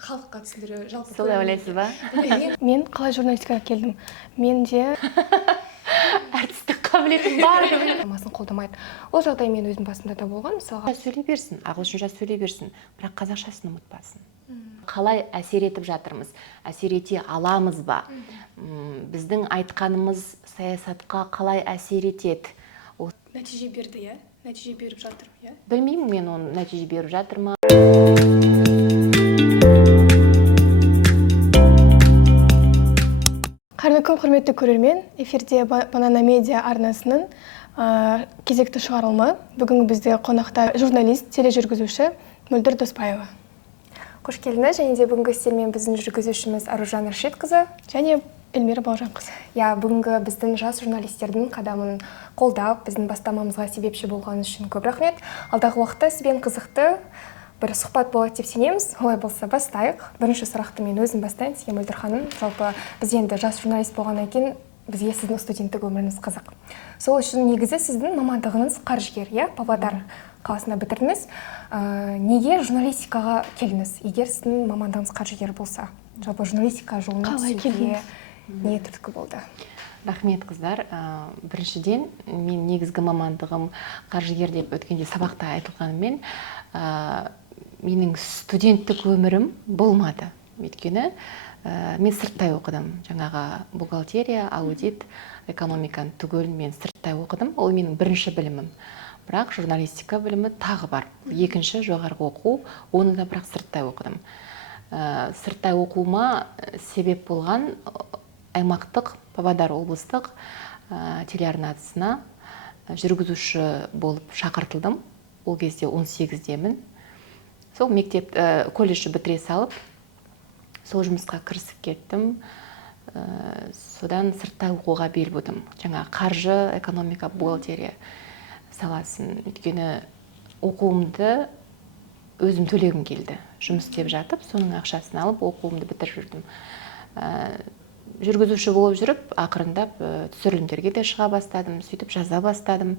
халыққа түсіндіру жалпы. Солай ойлайсыз ба? Мен қалай журналистикаға келдім? Менде Әртістік қабілетім бар. мамасын қолдамайды. Ол жағдай мен өзім басында да болған, мысалға. Сөйлей берсін, ағылшынша сөйлей берсін, бірақ қазақшасын ұмытпасын. Қалай әсер етіп жатырмыз? Әсер ете аламыз ба? Біздің айтқанымыз саясатқа қалай әсер етеді? Нәтиже берді, иә? Нәтиже беріп жатыр, иә? Білмеймін мен оны нәтиже беріп жатыр ма? Қайырлы күн, құрметті көрермен. Эфирде Банана Медиа арнасының кезекті шығарылымы. Бүгінгі бізде қонақта журналист, тележүргізуші Мөлдір Доспаева. Қош келдіңіз, және де бүгінгі стильмен біздің жүргізушіміз Аружан Рашидқызы және Эльмира Бауыржанқызы. Бүгінгі біздің жас журналистердің қадамын қолдап, біздің бастамамызға себепші болған үшін көп рахмет. Алдағы уақытта сізбен қызықты бір сұхбат болады деп сенеміз. Олай болса бастайық. Бірінші сұрақты мен өзім бастайын сізге, Мөлдір ханым. Жалпы біз енді жас журналист болғаннан кейін бізге сіздің студенттік өміріңіз қызық. Сол үшін негізі сіздің мамандығыңыз қаржыгер, иә? Павлодар қаласында бітірдіңіз. Неге журналистикаға келдіңіз? Егер сіздің мамандығыңыз қаржыгер болса, жалпы журналистика жолына түсуге не түрткі болды? Рахмет, қыздар. Біріншіден, мен негізгі мамандығым қаржыгер деп өткенде сабақта айтылғанымен, менің студенттік өмірім болмады. Өйткені мен сырттай оқыдым. Жаңағы бухгалтерия, аудит, экономиканы түгел мен сырттай оқыдым. Ол менің бірінші білімім. Бірақ журналистика білімі тағы бар. Екінші жоғарғы оқу, оны да бірақ сырттай оқыдым. Сырттай оқуыма себеп болған аймақтық Павлодар облыстық телеарнасына жүргізуші болып шақыртылдым. Ол кезде 18-демін. Сол мектеп колледжді бітіре салып, сол жұмысқа кірісіп кеттім. Содан сырттай оқуға бел будым. Жаңа қаржы, экономика, бухгалтерия саласын. Өйткені оқуымды өзім төлегім келді. Жұмыс істеп жатып, соның ақшасын алып, оқуымды бітіріп жүрдім. Жүргізуші болып жүріп, ақырындап түсірілімдерге де шыға бастадым, сөйтіп жаза бастадым.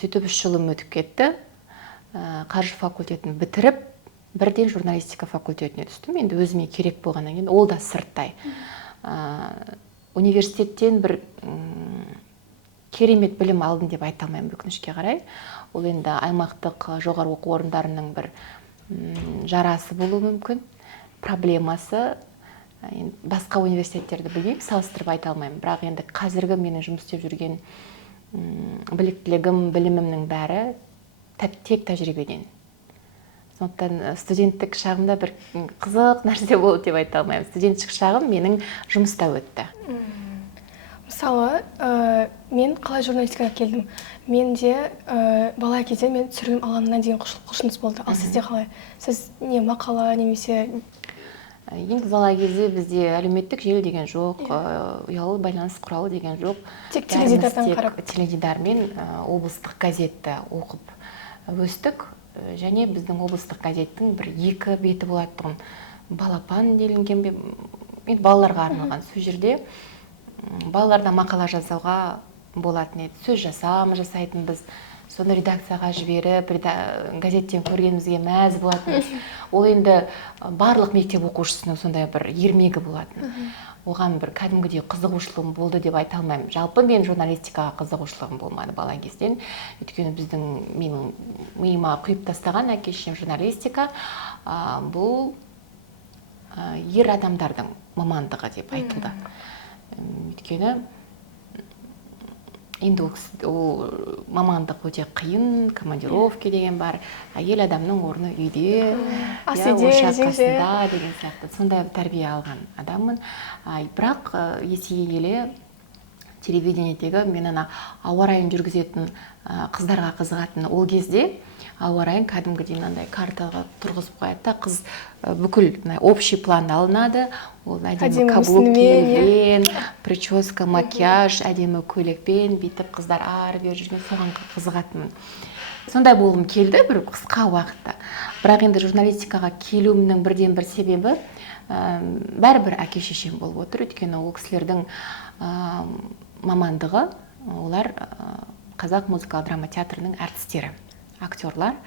Сөйтіп 3 жылым өтіп кетті. Қаржы факультетін бітіріп, бірден журналистика факультетіне түстім. Енді өзіме керек болғаннан кейін, ол да сырттай. Университеттен бір керемет білім алдым деп айта алмаймын өкінішке қарай. Ол енді аймақтық жоғары оқу орындарының бір жарасы болуы мүмкін, проблемасы. Басқа университеттерді білмеймін, салыстырып айта алмаймын. Бірақ енді қазіргі менің жұмыс істеп жүрген біліктілігім, білімімнің бәрі тек тәжірибеден. Сондықтан студенттік шағымда бір қызық нәрсе болды деп айта алмаймын. Студенттік шағым менің жұмыста өтті. Мысалы, мен қалай журналистикаға келдім? Менде бала кезде мен түсірілім алаңына деген құлшыныс болды. Ал сізде қалай? Сіз не мақала немесе... Енді бала кезде бізде әлеуметтік желі деген жоқ, ұялы байланыс құралы деген жоқ. Тек теледидардан қарап. Теледидармен облыстық газетті оқып өстік. Және біздің облыстық газеттің бір 2 беті болатын балапан делінген бе, балаларға арналған. Сол жерде балаларда мақала жасауға болатын еді. Сөз жасайтын біз. Соны редакцияға жіберіп, газеттен көргенімізге мәз болатын. Ол енді барлық мектеп оқушысының сондай бір ермегі болатын. Оған бір кәдімгідей қызығушылығым болды деп айта алмаймын. Жалпы мен журналистикаға қызығушылығым болмады бала кезден. Өйткені менің миыма құйып тастаған әке-шешем журналистика бұл ер адамдардың мамандығы деп айтылды. Өйткені енді ол мамандық өте қиын, командировки деген бар. Әйел адамның орны үйде, ошақ қасында деген сияқты. Сондай тәрбие алған адаммын. Бірақ есейе келе телевидениедегі мен ауа райын жүргізетін қыздарға қызығатын ол кезде ауа райын кәдімгідей мынандай картаға тұрғызып қояды да, қыз бүкіл общий план алынады. Ол әдемі каблук киген, прическа, макияж, әдемі көйлекпен, бүйтіп қыздар ары-бері жүрген, соған қызығатынмын. Сондай болғым келді бір қысқа уақытта. Бірақ енді журналистикаға келуімнің бірден бір себебі бәрібір әке-шешем болып отыр. Өйткені ол кісілердің мамандығы, олар Қазақ музыкалық драма театрының әртістері, актерлар.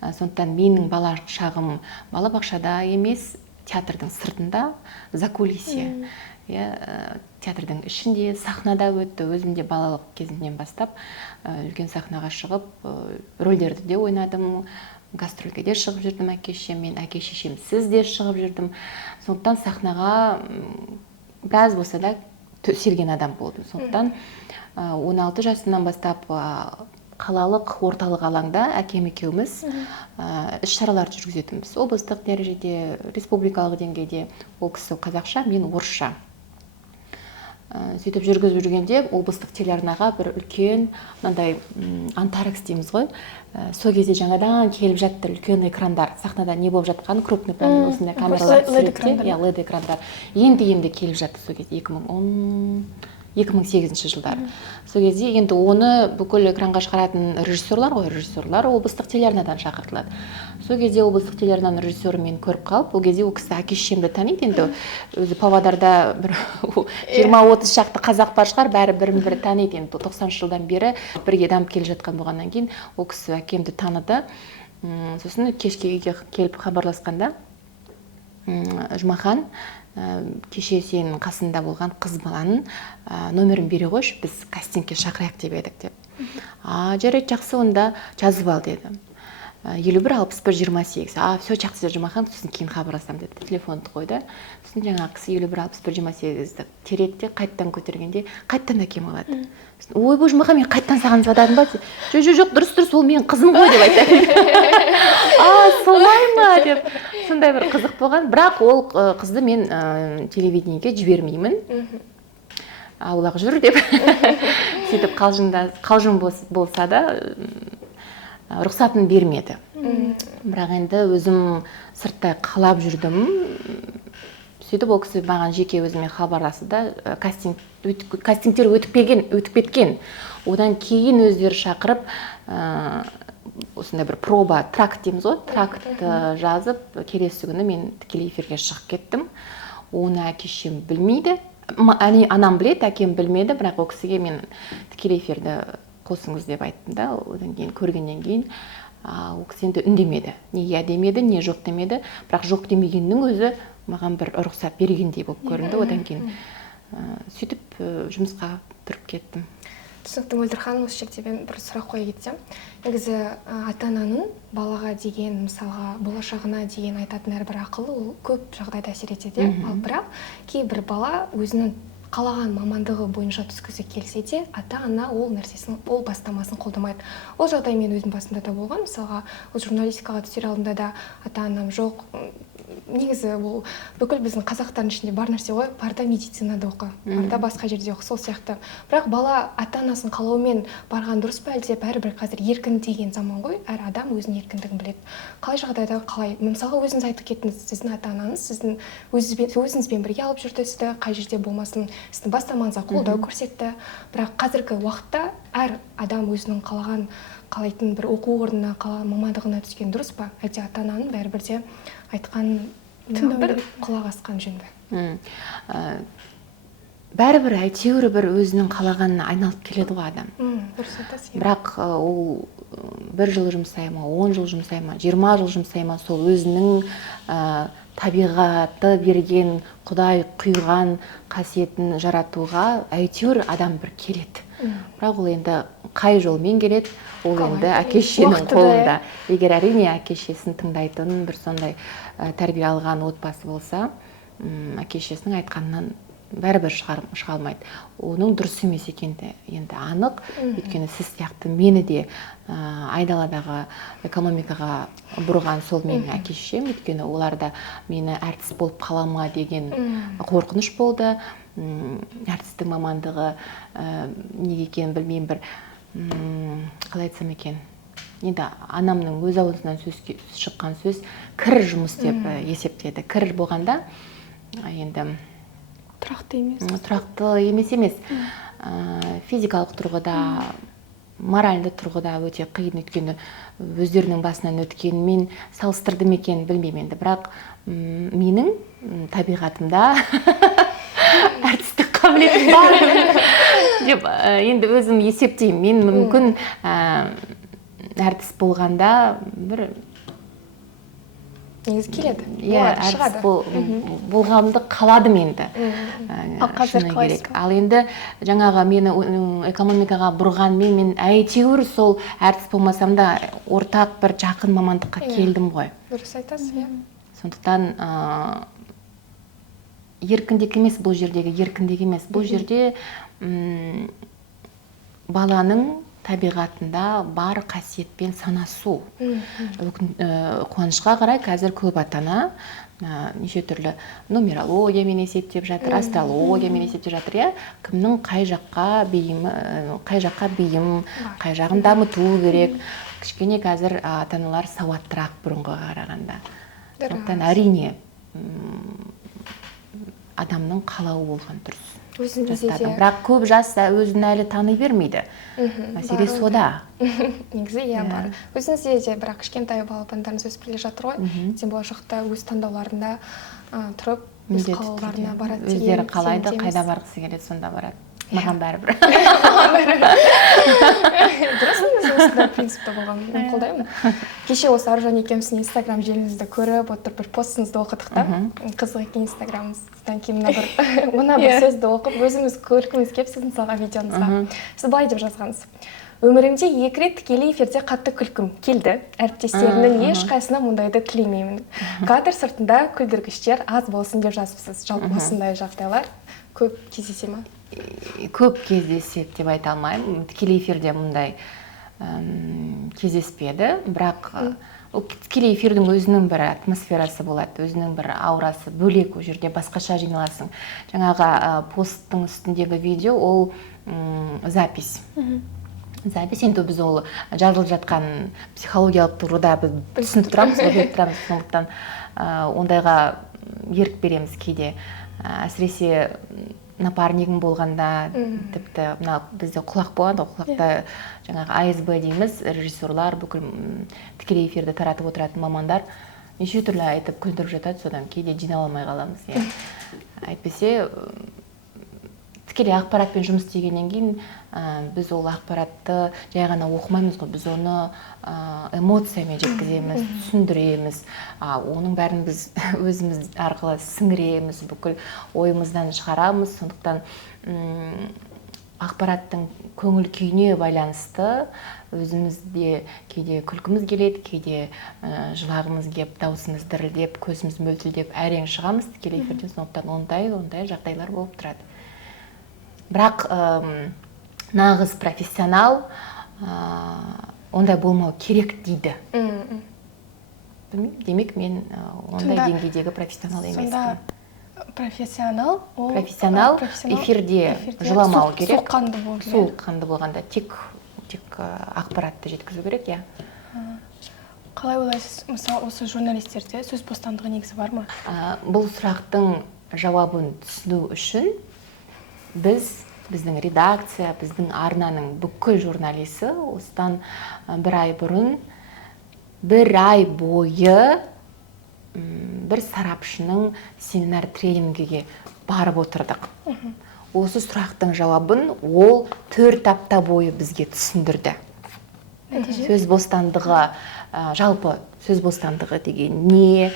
Сондықтан менің бала шағым балабақшада емес, театрдың сыртында закулисье. Театрдың ішінде сахнада өтті. Өзім де балалық кезімнен бастап үлкен сахнаға шығып, рөлдерді де ойнадым. Гастрольге де шығып жүрдім әке-шешеммен, әке-шешем сіз де шығып жүрдім. Сондықтан сахнаға біраз болса да төселген адам болдым. Сондықтан 16 жасымнан бастап қалалық орталық алаңда әкем екеуміз іс-шаралар жүргізетінбіз. Облыстық дәрежеде, республикалық деңгейде. Ол кісі қазақша, мен орысша. Сөйтіп жүргізіп жүргенде облыстық телеарнаға бір үлкен мынандай антарекс дейміз ғой. Сол кезде жаңадан келіп жатты үлкен экрандар. Сахнада не болып жатқан крупный план осындай камералар түсіреді. LED экрандар. Енді келіп жатты сол кезде 2008 жылдары. Сол кезде енді оны бүкіл экранға шығаратын режиссерлар облыстық телеарнадан шақыртылады. Сол кезде облыстық телеарнаның режиссері мен көріп қалып, ол кезде ол кісі әке-шешемді таниды. Енді өзі Павлодарда бір 20-30 шақты қазақ бар шығар, бәрі бірін-бірі таниды. Енді 90 жылдан бері бірге дамып келе жатқан болғаннан кейін ол кісі әкемді таныды. Сосын кешке үйге келіп хабарласқанда, Жұмахан, кеше сенің қасында болған қыз баланың номерін бере қойшы, біз кастингке шақырайық деп едік деп. Жарайды, жақсы, онда жазып ал деді. 51-61-28. Все жақсы Жұмахан, сосын кейін хабарласам деді. Телефонды қойды. Сосын жаңағы кісі 51-61-28-ді теретте қайттан көтергенде қайттан әкем алады. Ой, бой Жұмахан, мен қайттан саған звададым ба? Жоқ, дұрыс, ол менің қызым ғой деп айтады. Солай ма деп. Сондай бір қызық болған. Бірақ ол қызды мен телевидениеге жібермеймін. Аулақ жүр деп. Сөйтіп қалжың болса да рұқсатын бермеді. Бірақ енді өзім сырттай қалап жүрдім. Сөйтіп ол кісі маған жеке өзіме хабарласты да, кастингтер өтіп кеткен. Одан кейін өздері шақырып, осындай бір проба, тракт дейміз ғой, тракт жазып, келесі күні мен тікелей эфирге шығып кеттім. Оны әке-шешем білмейді. Анам біледі, әкем білмеді, бірақ ол кісіге мен тікелей эфирді қосыңыз деп айттым да. Одан кейін көргеннен кейін ол кісі енді үндемеді. Не я демеді, не жоқ демеді. Бірақ жоқ демегеннің өзі маған бір рұқсат бергендей болып көрінді. Одан кейін сөйтіп жұмысқа тұрып кеттім. Түсінікті, Мөлдір ханым, осы жерде мен бір сұрақ қоя кетсем. Негізі ата-ананың балаға деген, мысалға болашағына деген айтатын әрбір ақылы ол көп жағдайда әсер етеді. Ал бірақ кейбір бала өзінің қалаған мамандығы бойынша түскісі келсе де, ата-ана ол нәрсесін, ол бастамасын қолдамайды. Ол жағдай мен өзім басында да болған. Мысалға, ол журналистикаға түсер алдында да ата-анам жоқ. Негізі бұл бүкіл біздің қазақтардың ішінде бар нәрсе ғой, барда медицинада оқы, барда басқа жерде оқы, сол сияқты. Бірақ бала ата-анасын қалауымен барған дұрыс па, әлде бәрібір қазір еркін деген заман ғой, әр адам өзінің еркіндігін біледі. Қалай жағдайда қалай? Мысалға өзіңіз айтып кеттіңіз, сіздің ата-анаңыз сіздің өзіңізбен бірге алып жүрді, сізді қай жерде болмасын, сіздің бастамаңызға қолдау көрсетті. Бірақ қазіргі уақытта әр адам өзінің қалайтын бір оқу орнына, мамандығына түскен дұрыс па? Әлде ата-ананың бәрібір де айтқан бір құлақ асқан жөн бе? Бәрібір әйтеуір бір өзінің қалағанына айналып келеді ғой адам. Бірақ ол 1 жыл жұмсай ма, 10 жыл жұмсай ма, 20 жыл жұмсай ма, сол өзінің табиғаты берген, Құдай құйған қасиетін жаратуға әйтеуір адам бір келеді. Бірақ ол енді қай жолмен келеді, ол енді әке-шешенің қолында. Егер әрине әке-шешесін тыңдайтын бір сондай тәрбие алған отбасы болса, әке-шешесінің айтқанынан бәрібір шыға алмайды. Оның дұрыс емес екені енді анық. Өйткені сіз сияқты мені де айдаладағы экономикаға бұрған сол менің әке-шешем. Өйткені оларда мені әртіс болып қала ма деген қорқыныш болды. Әртістің мамандығы неге екенін білмеймін, бір қалай айтсам екен. Енді анамның өз аузынан шыққан сөз кір жұмыс деп есептеді. Кір болғанда енді тұрақты емес. Физикалық тұрғыда, моральды тұрғыда өте қиын, өткені өздерінің басынан өткенмен салыстырдым екен білмеймін енді. Бірақ менің табиғатымда әртістік қабілетім бар деп енді өзім есептеймін. Мен мүмкін әртіс болғанда бір негізі келеді. Иә, әртіс болғанымды қаладым енді. Ал қазір Шыны қалайсыз керек. ба? Ал енді жаңағы мені экономикаға бұрғанмен мен әйтеуір сол әртіс болмасам да ортақ бір жақын мамандыққа келдім ғой. Дұрыс айтасыз, иә. Сондықтан еркіндік емес бұл жердегі, еркіндік емес. Бұл жерде баланың табиғатында бар қасиетпен санасу. Қуанышқа қарай қазір көп ата-ана неше түрлі нумерологиямен есептеп жатыр, астрологиямен есептеп жатыр, иә. Кімнің қай жаққа бейім, қай жағын дамыту керек. Кішкене қазір ата-аналар сауаттырақ бұрынғыға қарағанда. Сондықтан әрине адамның қалауы болған дұрыс. Бірақ көп жас өзін әлі тани бермейді. Мәселе сода. Негізі иә бар. Өзіңізде де бірақ кішкентай балапандарыңыз өсіп келе жатыр ғой. Сен болашақта өз таңдауларында тұрып, өз қалауларына барады деген. Өздері қалайды, қайда барғысы келеді, сонда барады. Маған бәрібір. Дұрыс, осындай принципті болған. Мен қолдаймын. Кеше осы Аружан екеуміздің Инстаграм желіңізді көріп отырып бір постыңызды оқыдық та. Қызық екен Инстаграмыңыздан кейін мына бір сөзді оқып, өзіміз көргіміз келіп сіздің салған видеоңызға. Сіз былай деп жазғансыз. Өмірімде 2 рет тікелей эфирде қатты күлкім келді. Әріптестерімнің ешқайсына мұндайды тілемеймін. Кадр сыртында күлдіргіштер аз болсын деп жазыпсыз. Жалпы осындай жағдайлар көп кездесе ма? Көп кездеседі деп айта алмаймын. Тікелей эфирде мұндай кездеспеді. Бірақ тікелей эфирдің өзінің бір атмосферасы болады, өзінің бір аурасы бөлек, ол жерде басқаша жиналасың. Жаңағы посттың үстіндегі видео ол запись. Запись, енді біз ол жазылып жатқан психологиялық тұрғыда біз түсініп тұрамыз, біліп тұрамыз. Сондықтан ондайға ерік береміз кейде. Әсіресе напарнигім болғанда, тіпті бізде құлақ болғанда, құлақта жаңағы АСБ дейміз, режиссерлар, бүкіл тікелей эфирді таратып отыратын мамандар неше түрлі айтып күлдіріп жатады, содан кейде жиналамай қаламыз. Әйтпесе тікелей ақпаратпен жұмыс істегеннен кейін біз ол ақпаратты жай ғана оқымаймыз ғой, біз оны эмоциямен жеткіземіз, түсіндіреміз. Оның бәрін біз өзіміз арқылы сіңіреміз, бүкіл ойымыздан шығарамыз. Сондықтан ақпараттың көңіл күйіне байланысты өзімізде кейде күлкіміз келеді, кейде жылағымыз келіп, даусымыз дірілдеп, көзіміз мөлтілдеп әрең шығамыз тікелей эфирден. Сондықтан ондай жағдайлар болып тұрады. Бірақ нағыз профессионал ондай болмау керек дейді. Демек, мен ондай деңгейдегі профессионал емеспін. Профессионал эфирде жыламау керек. Соққанды болғанда тек ақпаратты жеткізу керек, иә. Қалай ойлайсыз, мысалы, осы журналистерде сөз бостандығы негізі бар ма? Бұл сұрақтың жауабын түсіну үшін біздің редакция, біздің арнаның бүкіл журналисі осыдан бір ай бұрын, бір ай бойы бір сарапшының семинар тренингіге барып отырдық. Осы сұрақтың жауабын ол 4 апта бойы бізге түсіндірді. Сөз бостандығы, жалпы сөз бостандығы деген не,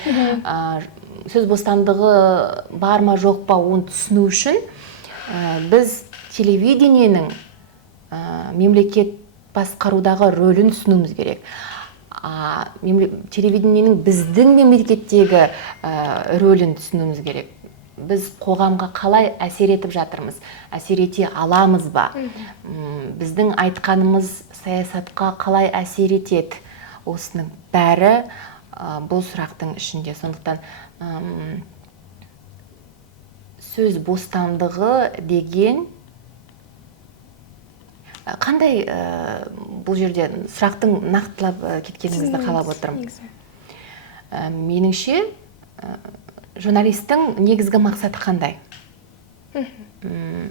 сөз бостандығы бар ма жоқ па оны түсіну үшін біз телевидениенің мемлекет басқарудағы рөлін түсінуіміз керек. Телевидениенің біздің мемлекеттегі рөлін түсінуіміз керек. Біз қоғамға қалай әсер етіп жатырмыз, әсер ете аламыз ба? Біздің айтқанымыз саясатқа қалай әсер етеді? Осының бәрі бұл сұрақтың ішінде. Сондықтан сөз бостандығы деген қандай бұл жерде сұрақтың нақтылап кеткеніңізді қалап отырмын. Меніңше журналистің негізгі мақсаты қандай?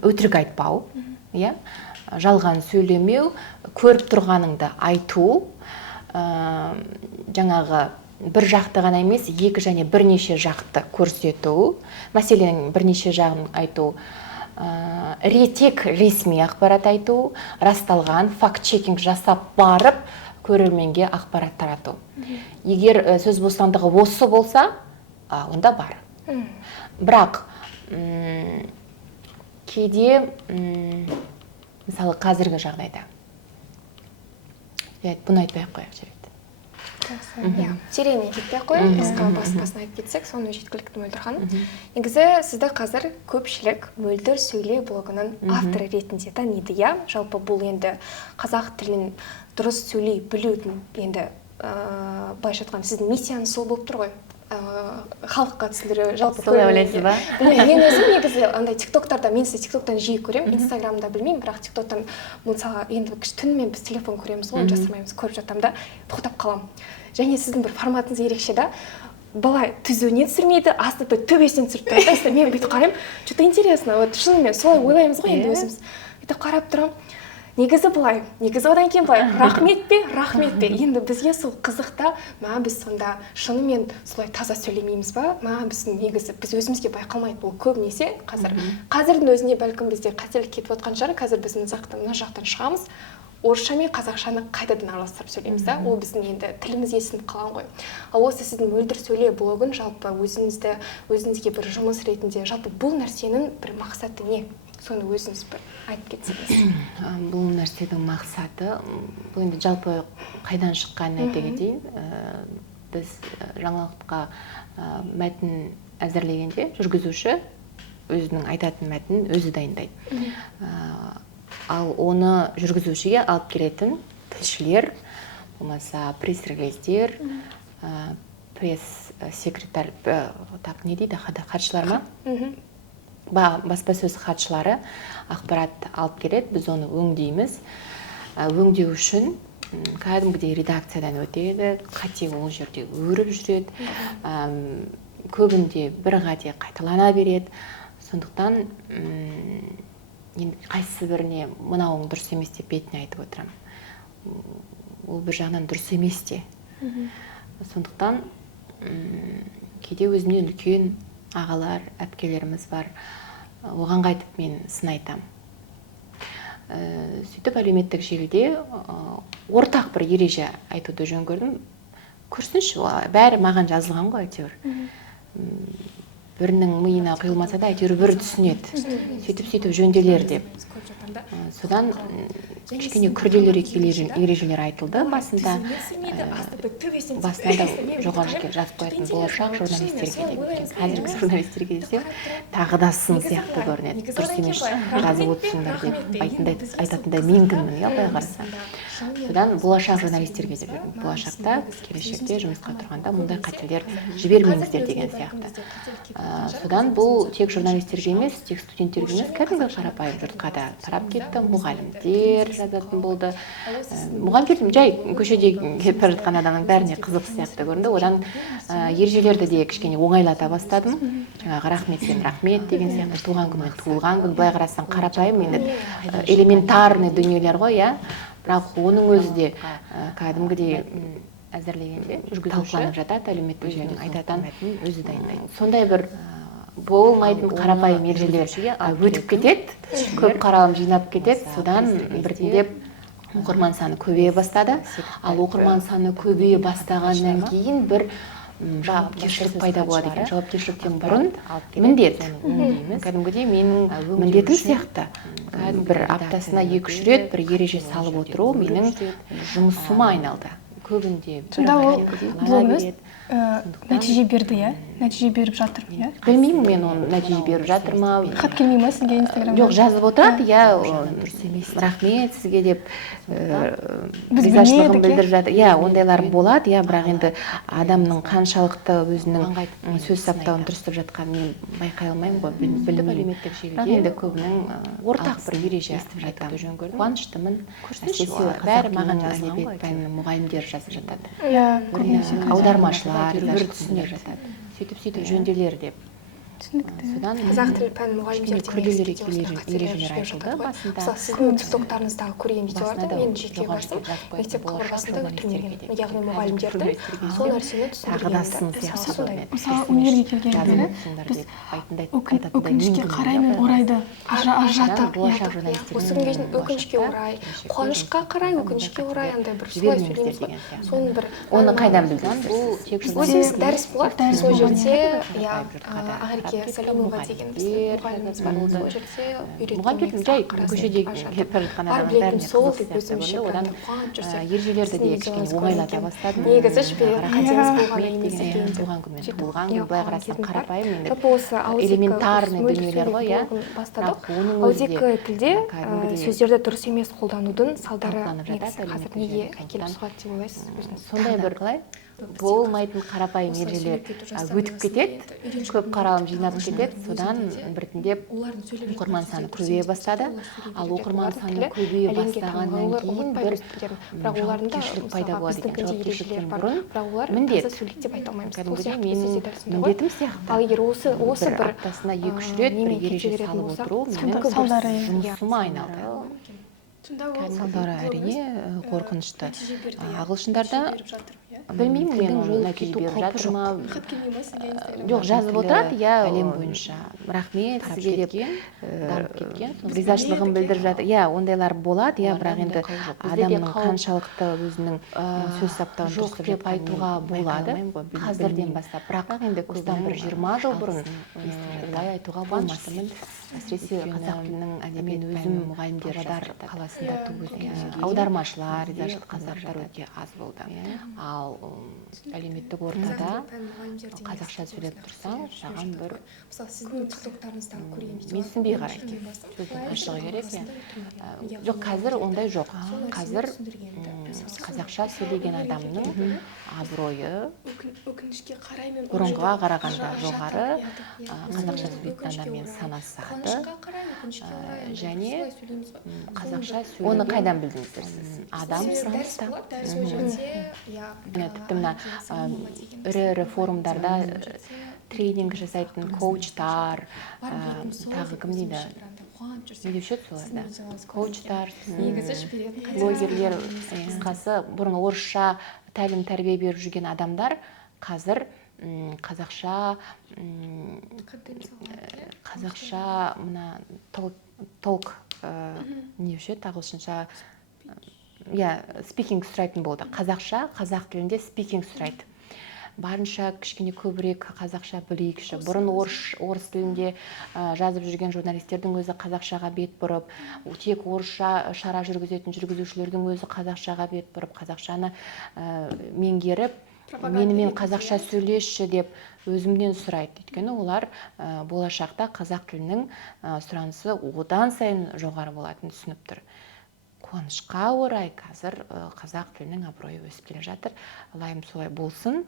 Өтірік айтпау, жалған сөйлемеу, көріп тұрғаныңды айту, жаңағы бір жақты ғана емес, екі және бірнеше жақты көрсету, мәселенің бірнеше жағын айту, тек ресми ақпарат айту, расталған факт-чекинг жасап барып, көрерменге ақпарат тарату. Егер сөз бостандығы осы болса, онда бар. Бірақ кейде мысалы қазіргі жағдайда бұны айтпай-ақ қояйық жарайды. Иә, тереңіне кетпей қойып, басқасын айтып кетсек, соны жеткілікті Мөлдір ханым. Негізі сізді қазір көпшілік Мөлдір сөйле блогының авторы ретінде таниды, иә? Жалпы бұл енді қазақ тілін дұрыс сөйлей білудің енді былайша айтқанда сіздің миссияңыз сол болып тұр ғой. Халыққа түсіндіру, жалпы солай ойлайсыз ба? Мен өзім негізі андай тиктоктарда, мен сізді тиктоктан жиі көремін, инстаграмда білмеймін, бірақ тиктоктан мысалға енді түнімен біз телефон көреміз ғой, жасырмаймыз, көріп жатамын да, тоқтап қаламын. Және сіздің бір форматыңыз ерекше да, былай түзуінен түсірмейді, астыда төбесінен түсіріп тұрады. Мен бүйтіп қараймын, что-то интересно, вот шынымен солай ойлаймыз ғой енді өзіміз. Бүйтіп қарап тұрамын. Негізі бұлай, негізі одан кейін бұлай, рахмет пе, енді бізге сол қызықта, біз сонда шынымен солай таза сөйлемейміз ба, біз негізі біз өзімізге байқалмайды, бұл көбінесе қазірдің өзінде бәлкім бізде қателік кетіп отқан шығар, қазір біз мына жақтан шығамыз, орысша мен қазақшаны қайтадан араластырып сөйлейміз да, ол біздің енді тіліміз есініп қалған ғой. Ал осы сіздің Мөлдір сөйле блогын жалпы өзіңізге бір жұмыс ретінде, жалпы бұл нәрсенің бір мақсаты не? Соны өзіңіз бір айтып кетсеңіз. Бұл нәрсенің мақсаты, бұл енді жалпы қайдан шыққан айта кетейін. Біз жаңалыққа мәтін әзірлегенде жүргізуші өзінің айтатын мәтінін өзі дайындайды. Ал оны жүргізушіге алып келетін тілшілер, болмаса пресс-релиздер, пресс-секретарь, не дейді, хатшылар ма? Баспасөз хатшылары ақпарат алып келеді, біз оны өңдейміз. Өңдеу үшін кәдімгідей редакциядан өтеді, қате ол жерде өріп жүреді, көбінде бір қате қайталана береді. Сондықтан қайсысы біріне мынауың дұрыс емес деп бетіне айтып отырамын. Ол бір жағынан дұрыс емес те. Сондықтан кейде өзімнен үлкен ағалар, әпкелеріміз бар, оған қайтып мен сын айтам. Сөйтіп әлеуметтік желіде ортақ бір ереже айтуды жөн көрдім. Көрсінші, бәрі маған жазылған ғой әйтеуір. Бірінің миына құйылмаса да әйтеуір бірі түсінеді. Сөйтіп жөнделер деп. Содан кішкене күрделі ережелер айтылды басында. Басында да жоғары жазып қоятын болашақ журналистерге деп. Қазіргі журналистерге десе тағы да сын сияқты көрінеді. Дұрыс емес жазып отырсыңдар деп айтатындай мен кіммін, былай қарасаң. Содан болашақ журналистерге деп жүрдім. Болашақта келешекте жұмысқа тұрғанда мұндай қателер жібермеңіздер деген сияқты. Содан бұл тек журналистерге емес, тек студенттерге емес, кәдімгі қарапайым жұртқа да тарап кетті. Мұғалімдер жазатын болды. Мұғалімдер жай көшеде кетіп бара жатқан адамның бәріне қызық сияқты көрінді. Одан ережелерді де кішкене оңайлата бастадым. Жаңағы рахметпен рахмет деген сияқты, туған күн мен туылған күн, былай қарасаң қарапайым, енді элементарный дүниелер ғой, иә. Бірақ оның өзі де кәдімгідей әзірлегенде талқыланып жатады, әлеуметтік желінің айтатын өзі дайындайды. Сондай бір болмайтын қарапайым ережелер өтіп кетеді, көп қаралым жинап кетеді, содан біртіндеп оқырман саны көбейе бастады. Ал оқырман саны көбейе бастағаннан кейін бір жауапкершілік пайда болады екен. Жауапкершіліктен бұрын міндет. Кәдімгідей менің міндетім сияқты. Бір аптасына 2-3 рет бір ереже салып отыру менің жұмысыма айналды. Көбінде сонда ол блогыңыз нәтиже берді, иә? Нәтиже беріп жатыр, иә? Білмеймін мен оны нәтиже беріп жатыр ма? Хат келмей ма сізге инстаграмда? Жоқ, жазып отырады, иә, рахмет сізге деп ризашылығын білдіріп жатыр. Иә, ондайлар болады, иә, бірақ енді адамның қаншалықты өзінің сөз саптауын дұрыстап жатқанын мен байқай алмаймын ғой, білдім әлеуметтік желіде. Бірақ енді көбінің ортақ бір ереже айтуды жөн көрдім. Қуаныштымын. Әсіресе бәрі маған әдебиет пәнінің мұғалімдері жазып жатады. Иә, көбінесе аудармашылар бір түсініп жатады. Сөйтіп жөнделер деп. түсінікті. Содан қазақ тілі пән мұғалімдері күрделірек ережелер айтылды басында. мысалы сіздің тиктоктарыңыздағы көрген видеоларды Басында мен да жеке жоғары басым жас мектеп болашақ қабырғасында журналистерге өтірмеген де. яғни мұғалімдердің сол нәрсені тағы да сын түсіндіргенді сияқты сондай мысалы универге келгенде біз өкінішке қарай мен орайды ажыратып болашақ осы журналистердің күнге өкінішке орай қуанышқа қарай өкінішке орай андай бір солай сөйлейміз ғой соның бір оны қайдан білдің? Бұл тек өзіміз дәріс болады дәріс сол болған жерде жерде иә қарапайым ақерке сәлимова деген біздің мұғаліміміз бар болды. сол жерде мұғалім жай көшеде кетіп бара жатқан бар адамның білетінім бәріне сол қызық деп сияқты өзімізше болды. Одан қуанып жүрсек ережелерді де кішкене оңайлата бастадым. негізі жіберетін қатеңіз болған Рахмет емес деген екен деп туған күнмен сөйтіп, туылған иә, күн былай қалған қарасақ кезіміз бар. қарапайым енді жалпы осы ауызекі элементарный мөлдір дүниелер ғой, иә. сөйлеу бастадық Бірақ оның өзі де ауызекі тілде кәдімгідей сөздерді дұрыс емес қолданудың салдары талқыланып негізі жатады, қазір әлеуметтік неге желіде. әкеліп соғады деп ойлайсыз өзіңіз сондай бір қалай болмайтын қарапайым ережелер өтіп кетеді, көп қаралым жинап кетеді, содан біртіндеп оқырман саны көбейе бастады. Ал оқырман саны көбейе бастағаннан кейін бір бірақ олардың да жауапкершілік пайда болады екен. Жауапкершіліктен бұрын бірақ олар міндет. таза сөйлейді деп айта алмаймыз. Сол Кәдімгідей сияқты менің сіз де дәрісінде ғой. міндетім сияқты. Ал егер осы бір аптасына 2-3 рет бір ереже салып отыру менің салдары жұмысыма айналды. Салдары әрине қорқынышты. Ағылшындарда білмеймін, мен нәтиже беріп жатыр ма? Жоқ, жазып отырады, иә, әлем бойынша. Рахмет сізге деп дамып кеткен. Ризашылығын білдіріп жатыр. Иә, ондайлар болады, иә, бірақ енді адамның қаншалықты өзінің сөз саптауын жоқ дұрыстап деп айтуға болады. Қазірден бастап. Бірақ енді осыдан бір 20 жыл бұрын олай айтуға болмасымын. Әсіресе қазақ тілінің әдебиет өзім мұғалімдер қаласында туып аудармашылар, ризашылық қазақтар өте аз болды. Ал әлеуметтік ортада қазақша сөйлеп тұрсаң, саған бір мысалы сіздің тиктоктарыңыздағы көрген мен түсінбей қарайды. Сөздің ашығы керек, иә. Жоқ, қазір ондай жоқ. Қазір қазақша сөйлеген адамның абыройы өкінішке қарай мен бұрынғыға қарағанда жоғары, қазақша сөйлейтін адаммен санасады. Және қазақша сөйлеген оны қайдан білдіңіздер? Адам сұраныста. Тіпті мына ірі форумдарда тренинг жасайтын коучтар, тағы кім дейді? Не деуші еді соларда? Коучтар, блогерлер, қысқасы бұрын орысша тәлім тәрбие беріп жүрген адамдар қазір қазақша мына толк не деуші еді ағылшынша, иә, спикинг сұрайтын болды. Қазақша, қазақ тілінде спикинг сұрайды. Барынша кішкене көбірек қазақша білейікші. Бұрын орыс тілінде жазып жүрген журналистердің өзі қазақшаға бет бұрып, тек орысша шара жүргізетін жүргізушілердің өзі қазақшаға бет бұрып, қазақшаны меңгеріп, менімен қазақша сөйлесші деп өзімнен сұрайды. Өйткені олар болашақта қазақ тілінің сұранысы одан сайын жоғары болатынын түсініп тұр. Қуанышқа орай қазір қазақ тілінің абыройы өсіп келе жатыр. Алайым солай болсын.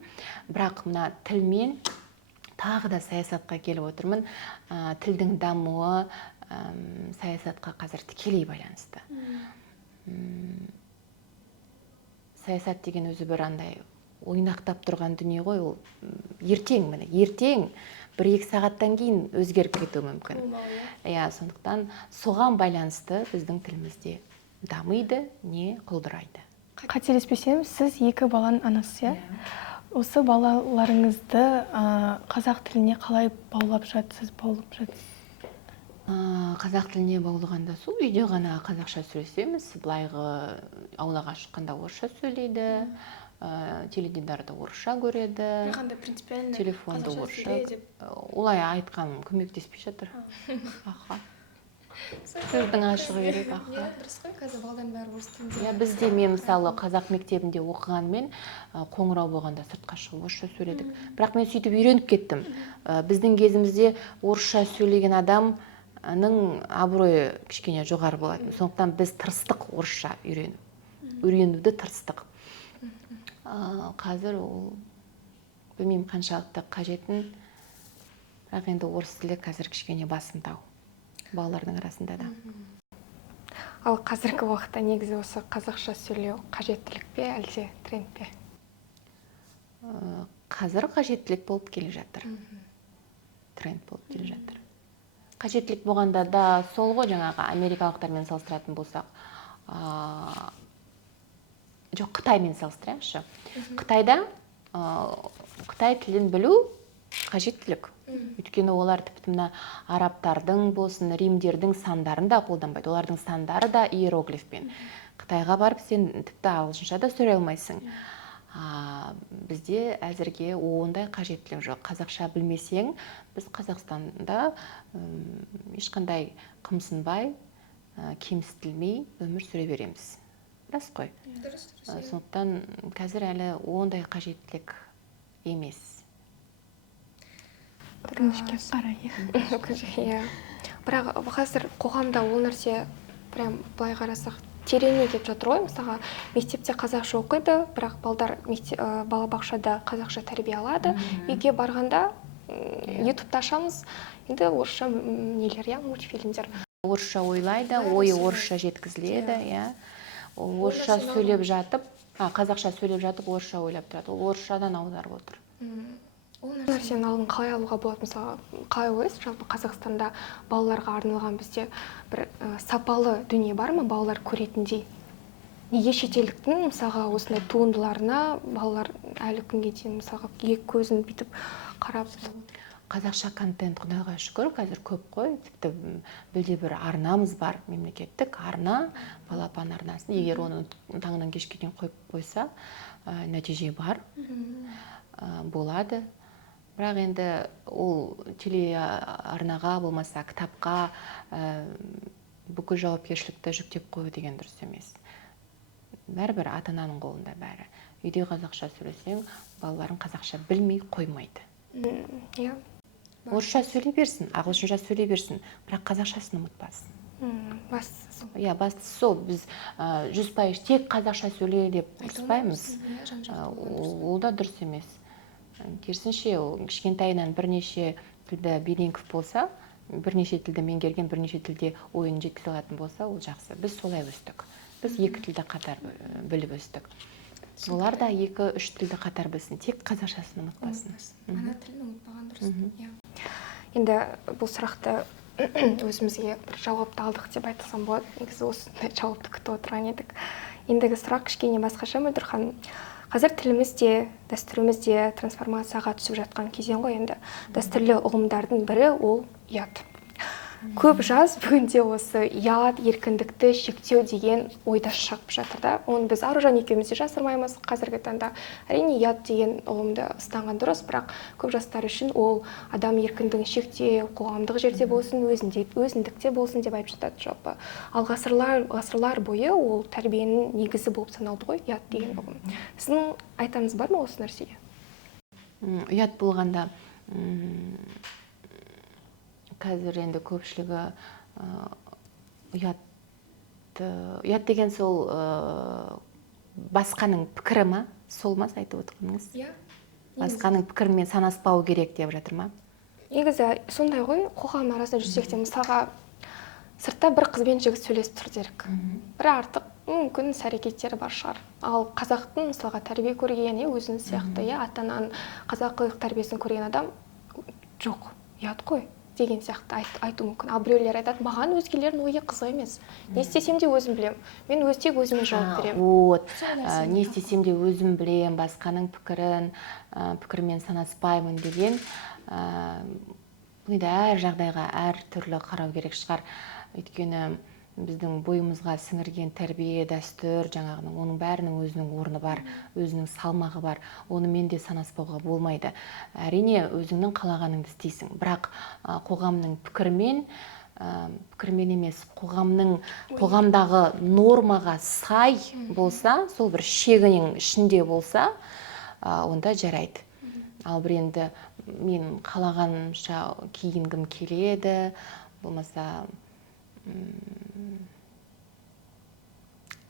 Бірақ мына тілмен тағы да саясатқа келіп отырмын. Тілдің дамуы саясатқа қазір тікелей байланысты. Саясат деген өзі бір андай ойнақтап тұрған дүние ғой, ол ертең, міне, ертең 1-2 сағаттан кейін өзгеріп кетуі мүмкін. Иә, сондықтан соған байланысты біздің тілімізде дамиды, не құлдырайды. Қателеспесем, сіз 2 баланың анасыз, иә? Осы балаларыңызды қазақ тіліне қалай баулып жатсыз? Қазақ тіліне баулығанда сол үйде ғана қазақша сөйлесеміз, былайғы аулаға шыққанда орысша сөйлейді, теледидарды орысша көреді, телефонды орысша. Олай айтқан көмектеспей жатыр. Аха. Сөздің ашығы керек, аха. Бізде мен мысалы қазақ мектебінде оқығанмен қоңырау болғанда сыртқа шығып орысша сөйледік. Бірақ мен сөйтіп үйреніп кеттім. Біздің кезімізде орысша сөйлеген адамның абыройы кішкене жоғары болатын. Сондықтан біз тырыстық орысша үйренуді тырыстық. Қазір ол білмеймін қаншалықты қажетін, бірақ енді орыс тілі қазір кішкене басымдау балалардың арасында да. Ал қазіргі уақытта негізі осы қазақша сөйлеу қажеттілік пе, әлде тренд пе? Қазір қажеттілік болып келе жатыр. тренд болып келе жатыр. Қажеттілік болғанда да сол ғой, жаңағы америкалықтармен салыстыратын болсақ, жоқ, Қытаймен салыстырайықшы. Қытайда Қытай тілін білу қажеттілік. Өйткені олар тіпті мына арабтардың болсын, римдердің сандарын да қолданбайды. Олардың сандары да иероглифпен. Қытайға барып сен тіпті ағылшынша да сөйлей алмайсың. Бізде әзірге ондай қажеттілік жоқ. Қазақша білмесең, біз Қазақстанда ешқандай қымсынбай, кемсітілмей өмір сүре береміз. Рас қой. Сондықтан қазір әлі ондай қажеттілік емес. Өкінішке қарай. Иә. Бірақ қазір қоғамда ол нәрсе прям былай қарасақ тереңе кетіп жатыр ғой. Мысалға, мектепте қазақша оқиды, бірақ балдар балабақшада қазақша тәрбие алады. Үйге барғанда ютубта ашамыз, енді орысша нелер, иә, мультфильмдер. Орысша ойлайды, ойы орысша жеткізіледі, иә. Орысша сөйлеп жатып, қазақша сөйлеп жатып, орысша ойлап тұрады. Ол орысшадан аударып отыр. Ол нәрсенің алдын қалай алуға болады? Мысалы, қалай ойлайсыз, жалпы Қазақстанда балаларға арналған бізде бір сапалы дүние бар ма, балалар көретіндей? Неге шетелдіктің мысалға осындай туындыларына балалар әлі күнге дейін мысалға екі көзін бүйтіп қарап? Қазақша контент, құдайға шүкір, қазір көп қой. Тіпті бізде бір арнамыз бар, мемлекеттік арна, балапан арнасын. Егер оны таңнан кешке дейін қойып қойса, нәтиже бар, болады. Бірақ енді ол телеарнаға болмаса кітапқа бүкіл жауапкершілікті жүктеп қою деген дұрыс емес. Бәрібір ата-ананың қолында бәрі. Үйде қазақша сөйлесең, балаларың қазақша білмей қоймайды. Иә. Орысша сөйлей берсін, ағылшынша сөйлей берсін, бірақ қазақшасын ұмытпасын. Бастысы сол. Иә, бастысы сол. Біз 100% тек қазақша сөйле деп ұрыспаймыз. Ол да дұрыс емес. Керісінше, кішкентайынан бірнеше тілді билингв болса, бірнеше тілді меңгерген, бірнеше тілде ойын жеткізе алатын болса, ол жақсы. Біз солай өстік. Біз екі тілді қатар біліп өстік. Олар да 2-3 тілді қатар білсін, тек қазақшасын ұмытпасын. Ана тілін ұмытпаған дұрыс. Енді бұл сұрақты өзімізге бір жауапты алдық деп айтсам болады. Негізі осындай жауапты күтіп отырған едік. Ендігі сұрақ кішкене басқаша. Мөлдір ханым, қазір тіліміз де, дәстүріміз де трансформацияға түсіп жатқан кезең ғой. Енді дәстүрлі ұғымдардың бірі ол ұят. Көп жаз бүгінде осы ұят, еркіндікті шектеу деген ойда шығып жатыр да. Оны біз Аружан екеуміз де жасырмаймыз қазіргі таңда. Әрине ұят деген ұғымды ұстанған дұрыс, бірақ көп жастар үшін ол адам еркіндігін шектеу, қоғамдық жерде болсын, өзіндікте болсын деп айтып жатады жалпы. Ал ғасырлар бойы ол тәрбиенің негізі болып саналды ғой, ұят деген ұғым. Сіздің айтарыңыз бар ма осы нәрсеге? Ұят болғанда қазір енді көпшілігі ұят деген сол басқаның пікірі ма? Сол ма айтып отырғаныңыз? Иә. Басқаның пікірімен санаспау керек деп жатыр ма? Негізі сондай ғой, қоғам арасында жүрсек те, мысалға сыртта бір қыз бен жігіт сөйлесіп тұр делік. Бір артық мүмкін іс-әрекеттері бар шығар. Ал қазақтың мысалға тәрбие көрген, өзінің сияқты, ата-ананың қазақылық тәрбиесін көрген адам жоқ, ұят қой деген сияқты айту мүмкін. Ал біреулер айтады, маған өзгелердің ойы қызық емес. Не істесем де өзім білем. Мен тек өзіме жауап беремін. Вот. Не істесем де өзім білем, басқаның пікірімен санаспаймын деген. Бұны әр жағдайға әр түрлі қарау керек шығар. Өйткені біздің бойымызға сіңірген тәрбие, дәстүр, жаңағының оның бәрінің өзінің орны бар, өзінің салмағы бар. Оны мен де санаспауға болмайды. Әрине, өзіңнің қалағаныңды істейсің. Бірақ қоғамның пікірмен емес, қоғамдағы нормаға сай болса, сол бір шегінің ішінде болса, онда жарайды. Ал бір енді мен қалағанымша киінгім келеді, болмаса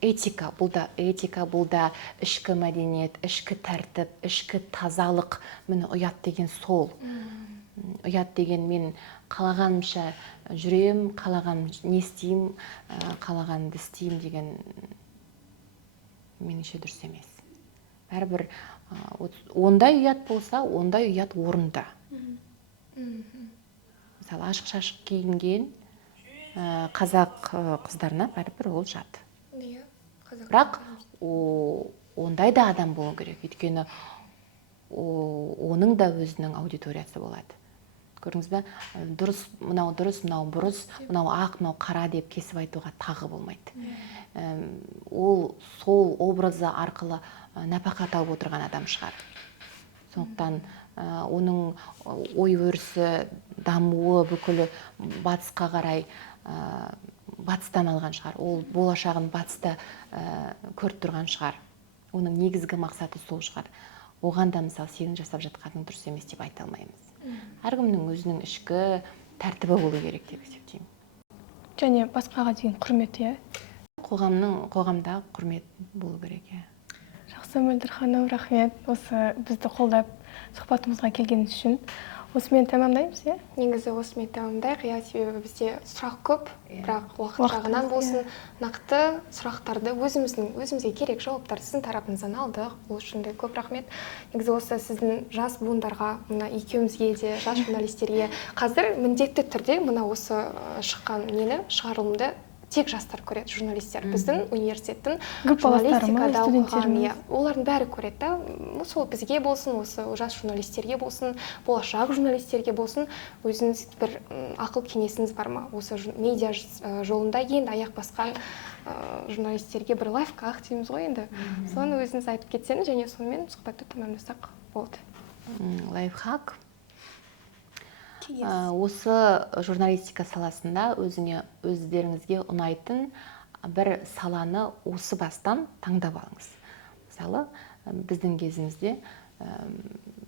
этика, бұл да ішкі мәдениет, ішкі тәртіп, ішкі тазалық. Міне ұят деген сол. Ұят деген мен қалағанымша жүрем, не істеймін, қалағанымды істеймін деген меніңше дұрыс емес. Бәрібір ондай ұят болса, ондай ұят орында. мысалы ашық шашық киінген қазақ қыздарына бәрібір ол жат. Иә, Бірақ ондай да адам болу керек, өйткені оның да өзінің аудиториясы болады. Көрдіңіз бе? Дұрыс, мынау бұрыс, мынау ақ, мынау қара деп кесіп айтуға тағы болмайды. Ол сол образы арқылы нәпақа тауып отырған адам шығар. Сондықтан оның ой өрісі, дамуы бүкілі батысқа қарай батыстан алған шығар. Ол болашағын батыста көріп тұрған шығар. Оның негізгі мақсаты сол шығар. Оған да мысалы сенің жасап жатқаның дұрыс емес деп айта алмаймыз. Әркімнің өзінің ішкі тәртібі болу керек деп есептеймін. Және басқаға деген құрмет, иә? Қоғамда құрмет болу керек, иә. Жақсы, Мөлдір ханым, рахмет осы бізді қолдап сұхбатымызға келгеніңіз үшін. Осымен тәмамдаймыз, иә? Негізі осымен тәмамдайық, иә, себебі бізде сұрақ көп, бірақ уақыт жағынан болсын, нақты сұрақтарды өзімізге керек жауаптарды сіздің тарапыңыздан алдық. Бұл үшін де көп рахмет. Негізі осы сіздің жас буындарға, мына екеумізге де, жас журналистерге қазір міндетті түрде мына осы шыққан шығарылымды тек жастар көреді, журналистер. Біздің университеттің журналистикада оқыған, олардың бәрі көреді да. Сол бізге болсын, осы жас журналистерге болсын, болашақ журналистерге болсын, өзіңіз бір ақыл кеңесіңіз бар ма? Осы медиа жолында енді аяқ басқан журналистерге бір лайфхак дейміз ғой енді. Соны өзіңіз айтып кетсеңіз, және сонымен сұхбатты тәмамдасақ болды. Лайфхак. Осы журналистика саласында өздеріңізге ұнайтын бір саланы осы бастан таңдап алыңыз. Мысалы, біздің кезімізде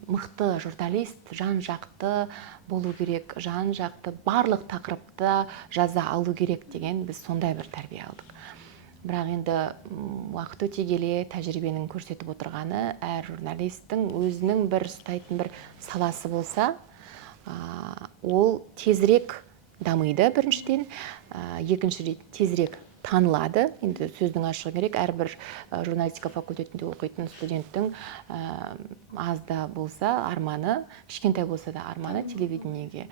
мықты журналист жан-жақты болу керек, жан-жақты барлық тақырыпта жаза алу керек деген біз сондай бір тәрбие алдық. Бірақ енді уақыт өте келе тәжірибенің көрсетіп отырғаны, әр журналистің өзінің бір ұстайтын бір саласы болса, ол тезірек дамиды біріншіден, екіншіден тезірек танылады. Енді сөздің ашығы керек, әрбір журналистика факультетінде оқитын студенттің аз да болса арманы, кішкентай болса да арманы телевидениеге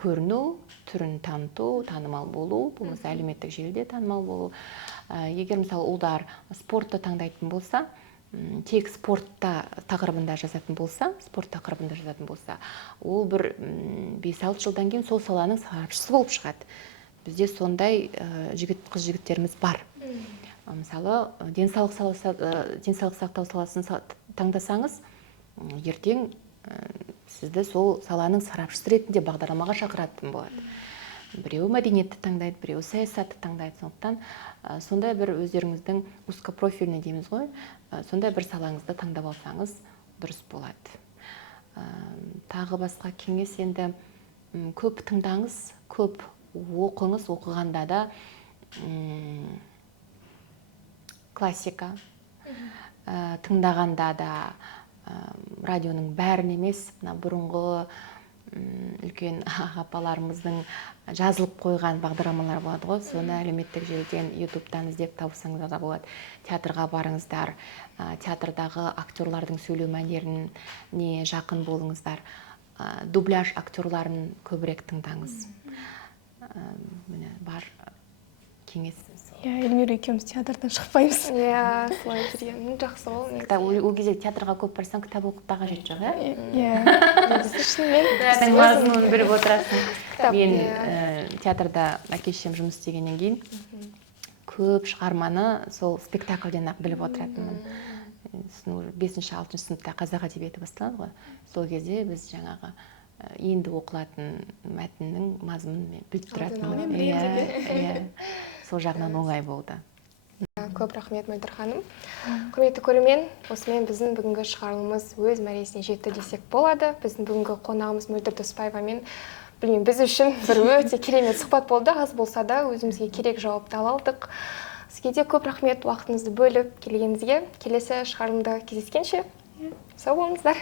көріну, түрін таныту, танымал болу, болмаса әлеуметтік желіде танымал болу. Егер мысалы ұлдар спортты таңдайтын болса, тек спортта тақырыбында жазатын болса, ол бір 5-6 жылдан кейін сол саланың сарапшысы болып шығады. Бізде сондай қыз-жігіттеріміз бар. Мысалы, денсаулық сақтау саласын таңдасаңыз, ертең сізді сол саланың сарапшысы ретінде бағдарламаға шақыратын болады. Біреуі мәдениетті таңдайды, біреуі саясатты таңдайды. Сондықтан сондай бір өздеріңіздің узкопрофильный дейміз ғой, сондай бір салаңызды таңдап алсаңыз дұрыс болады. Тағы басқа кеңес, енді көп тыңдаңыз, көп оқыңыз, оқығанда да классика, тыңдағанда да радионың бәрін емес, бұрынғы үлкен апаларымыздың жазылып қойған бағдарламалар болады ғой, соны әлеуметтік желіден, ютубтан іздеп табысаңыз да болады. Театрға барыңыздар, театрдағы актерлардың сөйлеу мәнеріне жақын болыңыздар, дубляж актерларын көбірек тыңдаңыз. Міне бар кеңес. Эльмира екеуміз театрдан шықпаймыз. Солай жүрген жақсы ол. Ол кезде театрға көп барсаң, кітап оқып та қажет жоқ, Шынымен мазмұнын біліп отырасың. Мен театрда әке-шешем жұмыс істегеннен кейін көп шығарманы сол спектакльден-ақ біліп отыратынмын. 5-6 сыныпта қазақ әдебиеті басталады ғой. Сол кезде біз жаңағы енді оқылатын мәтіннің мазмұнын біліп тұратынмын. Сол жағынан оңай болды. Көп рахмет, Мөлдір ханым. Құрметті көрермен, осымен біздің бүгінгі шығарылымыз өз мәресіне жетті десек болады. Біздің бүгінгі қонағымыз Мөлдір Доспаевамен біз үшін бір өте керемет сұхбат болды. Аз болса да өзімізге керек жауапты ала алдық. Сізге де көп рахмет уақытыңызды бөліп келгеніңізге. Келесі шығарылымда кездескенше сау болыңыздар.